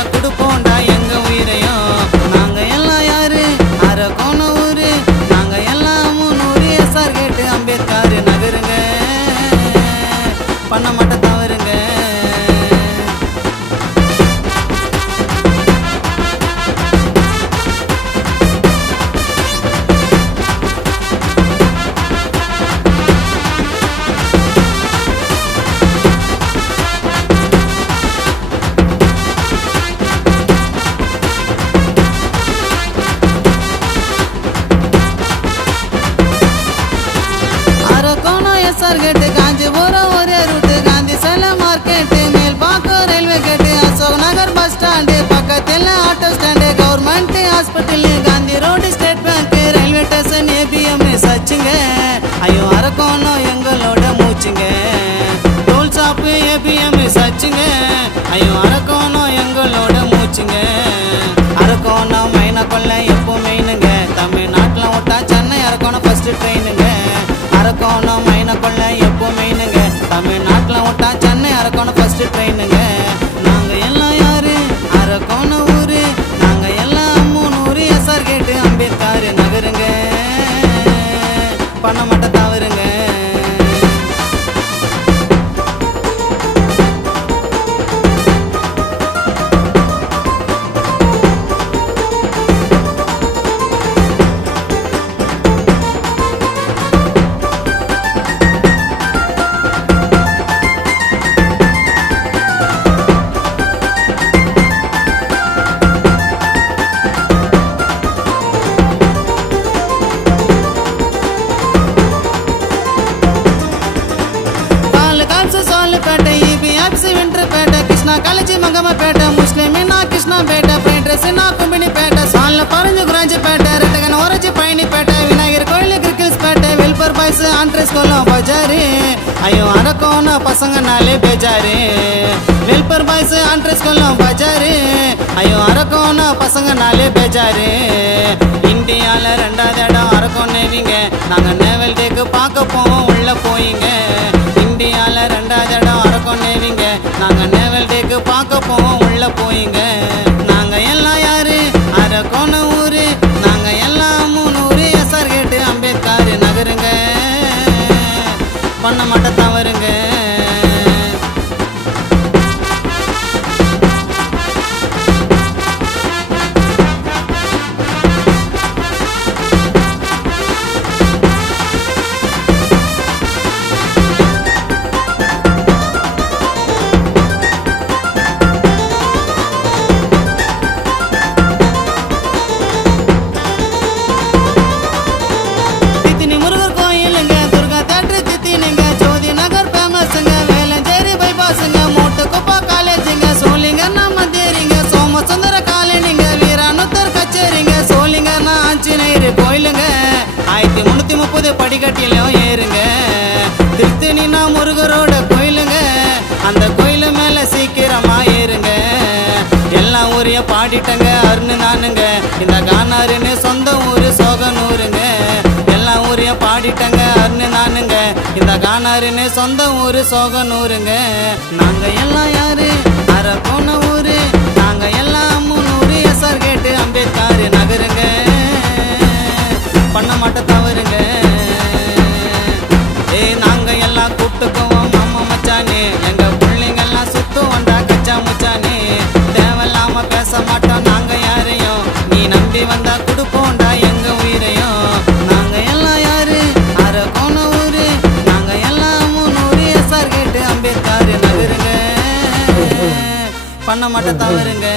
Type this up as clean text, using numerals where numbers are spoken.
வந்தா கொடுப்போண்டா எங்க உயிரையும். நாங்க எல்லாம் யாரு அரக்கோணம் ஊரு, நாங்க எல்லாம் 300 SR கேட்டு அம்பேத்கர் நகருங்க, பண்ண மாட்ட தவறுங்க. கேட்டு காஞ்சிபுரம் ஒரே ரூட்டு, காந்தி சிலை market, Melpakkam railway gate, Ashok Nagar bus stand, பக்கத்தில் auto stand, government hospital, Gandhi road, state bank, railway station, ABM சச்சுங்க. ஐயோ அரக்கோணம் எங்களோட மூச்சுங்க. டோல் ஷாப்பு ABM சச்சுங்க. ஐயோ அரக்கோணம் எங்களோட மூச்சுங்க. அரக்கோணம் மைனா கொள்ள எப்போ மெயினுங்க, தமிழ்நாட்டில் விட்டா சென்னை அரக்கோணம் ஃபர்ஸ்ட் ட்ரெயினுங்க. அரக்கோணம் மைனா கொள்ள எப்போ மெயினுங்க, தமிழ்நாட்டில் விட்டா சென்னை அரக்கோணம் ஃபர்ஸ்ட் ட்ரெயினுங்க. நாங்க எல்லாம் யாரு அரக்கோணம் ஊரு, நாங்க எல்லாம் 300 SR கேட்டு அம்பேத்கர் நகருங்க, பண்ண மாட்ட தவறுங்க. சோலுப்பேட்டை EBFC விண்டர்பேட்டை, கிருஷ்ணா காலேஜ் மங்கம்மப்பேட்டை, முஸ்லிமினா கிருஷ்ணாபேட்டை, ஃப்ரைட் ரைஸ்னா கும்பினிப்பேட்டை, சால்ல பரஞ்சு குராஞ்சிப்பேட்டை, ரெட்டகன் ஓரஞ்சி பழனிப்பேட்டை, விநாயகர் கோயில் கிரிக்கிள்ஸ்பேட்டை, வெல்பர் பாய்ஸ் ஆண்ட்ரஸ் கோலம் பஜாரு. ஐயோ அரக்கோணம் பசங்கனாலே பேஜாரு, வெல்பர் பாய்ஸ் ஆண்ட்ரஸ் கோலம் பஜாரு. ஐயோ அரக்கோணம் பசங்கனாலே பேஜாரு. இந்தியால 2வது இடம் அரக்கோணம் நேவிங்க, நாங்க நேவல் டேக்கு பார்க்க போவோம் உள்ள போயிங்க. இந்தியால 2வது இடம் அரக்கோணம் நேவிங்க, நாங்க நேவல் டேக்கு பார்க்க போவோம் உள்ள போயிங்க. நாங்க எல்லாம் யாரு அரக்கோணம் ஊரு, நாங்க எல்லாம் 300 SR கேட்டு அம்பேத்கர் நகருங்க, பண்ண மாட்ட தவறுங்க. கோயிலுங்க 1330 படிக்கட்டிலும் ஏறுங்க. திருத்தணினா முருகரோட கோயிலுங்க, அந்த கோயிலு மேல சீக்கிரமா ஏறுங்க. எல்லா ஊரையும் பாடிட்டங்க அருணு நானுங்க, இந்த கானாருன்னு சொந்த ஊரு சோகனூருங்க. எல்லா ஊரையும் பாடிட்டங்க அருணு நானுங்க, இந்த கானாருன்னு சொந்த ஊரு சோகனூருங்க. நாங்க எல்லாம் யாரு அரக்கோணம் ஊரு, நாங்க எல்லாம் 300 SR கேட்டு அம்பேத்கர் நகருங்க, பண்ண மாட்ட தவறுங்க. நாங்க எல்லாம் கூப்பிட்டுக்குவோம் மாமா மச்சானே, எங்க பிள்ளைங்கெல்லாம் சுத்து வந்தா கச்சா முச்சானே. தேவையில்லாம பேச மாட்டோம் நாங்க யாரையும், நீ நம்பி வந்தா கொடுப்போண்டா எங்க உயிரையும். நாங்க எல்லாம் யாரு அரக்கோணம் ஊரு, நாங்க எல்லாம் 300 SR கேட்டு அம்பேத்கர் நகருங்க, பண்ண மாட்ட தவறுங்க.